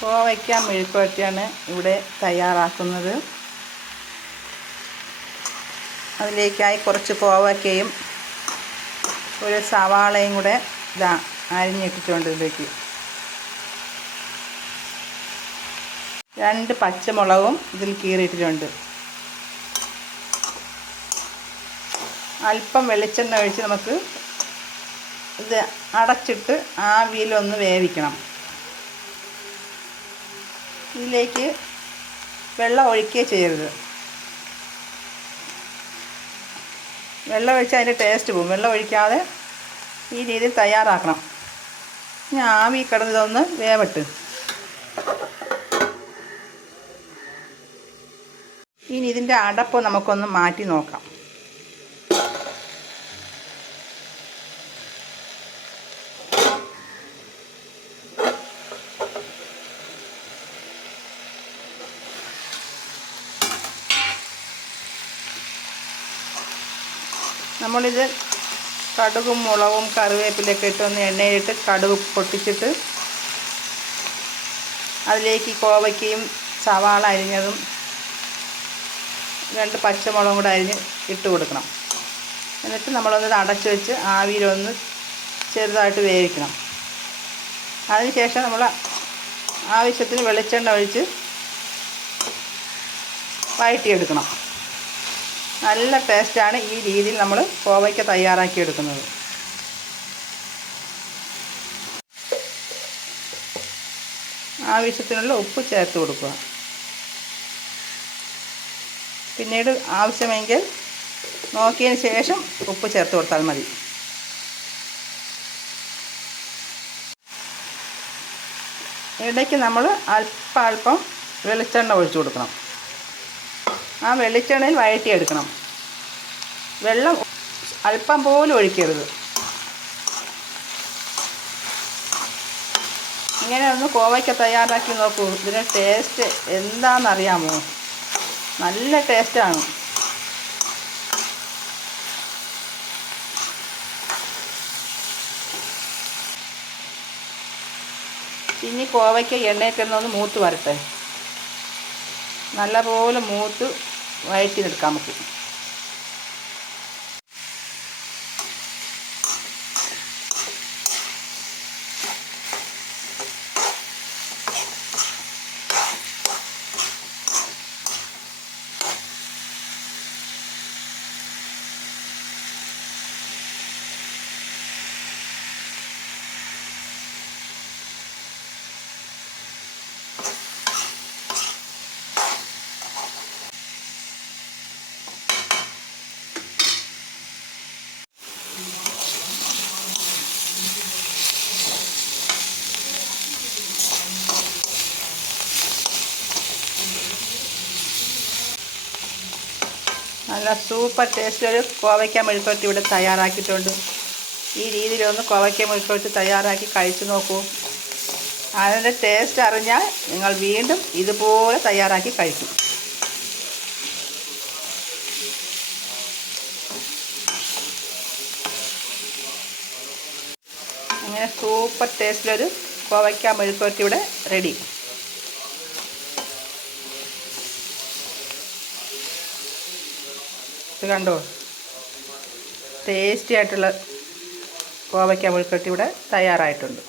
കോവയ്ക്ക മെഴുക്കുവരട്ടിയാണ് ഇവിടെ തയ്യാറാക്കുന്നത്. അതിലേക്കായി കുറച്ച് കോവയ്ക്കയും ഒരു സവാളയും കൂടെ ഇതാ അരിഞ്ഞിട്ടിട്ടുണ്ട് ഇതിലേക്ക്. രണ്ട് പച്ചമുളകും ഇതിൽ കീറിയിട്ടിട്ടുണ്ട്. അല്പം വെളിച്ചെണ്ണ ഒഴിച്ച് നമുക്ക് ഇത് അടച്ചിട്ട് ആവിയിലൊന്ന് വേവിക്കണം. ഇതിലേക്ക് വെള്ളം ഒഴിക്കുകയേ ചെയ്യരുത്. വെള്ളം ഒഴിച്ചാൽ അതിന്റെ ടേസ്റ്റ് പോകും വെള്ളം ഒഴിക്കാതെ ഈ രീതിയിൽ തയ്യാറാക്കണം. ഇനി ആവി കിടന്നതൊന്ന് വേവട്ട്. ഇനി ഇതിന്റെ അടപ്പ് നമുക്കൊന്ന് മാറ്റി നോക്കാം. നമ്മളിത് കടുകും മുളകും കറിവേപ്പിലൊക്കെ ഇട്ടൊന്ന് എണ്ണയിലിട്ട് കടുക് പൊട്ടിച്ചിട്ട് അതിലേക്ക് കോവയ്ക്കയും സവാള അരിഞ്ഞതും രണ്ട് പച്ചമുളകും കൂടെ അരിഞ്ഞ് ഇട്ട് കൊടുക്കണം. എന്നിട്ട് നമ്മളൊന്ന് അടച്ച് വെച്ച് ആവിയിലൊന്ന് ചെറുതായിട്ട് വേവിക്കണം. അതിനുശേഷം നമ്മൾ ആവശ്യത്തിന് വെളിച്ചെണ്ണ ഒഴിച്ച് വഴറ്റിയെടുക്കണം നല്ല ടേസ്റ്റാണ് ഈ രീതിയിൽ നമ്മൾ കോവയ്ക്ക തയ്യാറാക്കി എടുക്കുന്നത്. ആവശ്യത്തിനുള്ള ഉപ്പ് ചേർത്ത് കൊടുക്കുക. പിന്നീട് ആവശ്യമെങ്കിൽ നോക്കിയതിന് ശേഷം ഉപ്പ് ചേർത്ത് കൊടുത്താൽ മതി. ഇടയ്ക്ക് നമ്മൾ അല്പം അല്പം വെളിച്ചെണ്ണ ഒഴിച്ചു കൊടുക്കണം. ആ വെളിച്ചെണ്ണയിൽ വഴറ്റിയെടുക്കണം. വെള്ളം അല്പം പോലും ഒഴിക്കരുത്. ഇങ്ങനെ ഒന്ന് കോവയ്ക്ക തയ്യാറാക്കി നോക്കൂ. ഇതിന് ടേസ്റ്റ് എന്താണെന്നറിയാമോ? നല്ല ടേസ്റ്റാണ് ഇനി കോവയ്ക്ക എണ്ണയിൽ കിടന്നൊന്ന് മൂത്ത് വരട്ടെ. നല്ലപോലെ മൂത്ത് വഴറ്റിയെടുക്കാം നമുക്ക്. നല്ല സൂപ്പർ ടേസ്റ്റ് ഒരു കോവയ്ക്ക മെഴുക്കുവരട്ടി ഇവിടെ തയ്യാറാക്കിയിട്ടുണ്ട്. ഈ രീതിയിലൊന്ന് കോവയ്ക്ക മെഴുക്കുവരട്ടി തയ്യാറാക്കി കഴിച്ചു നോക്കൂ. അതിന്റെ ടേസ്റ്റ് അറിഞ്ഞാൽ നിങ്ങൾ വീണ്ടും ഇതുപോലെ തയ്യാറാക്കി കഴിക്കും. അങ്ങനെ സൂപ്പർ ടേസ്റ്റിലൊരു കോവയ്ക്ക മെഴുക്കുവരട്ടി ഇവിടെ റെഡി ഇത് കണ്ടോ? ടേസ്റ്റി ആയിട്ടുള്ള കോവയ്ക്ക മുഴുക്കട്ടി ഇവിടെ തയ്യാറായിട്ടുണ്ട്.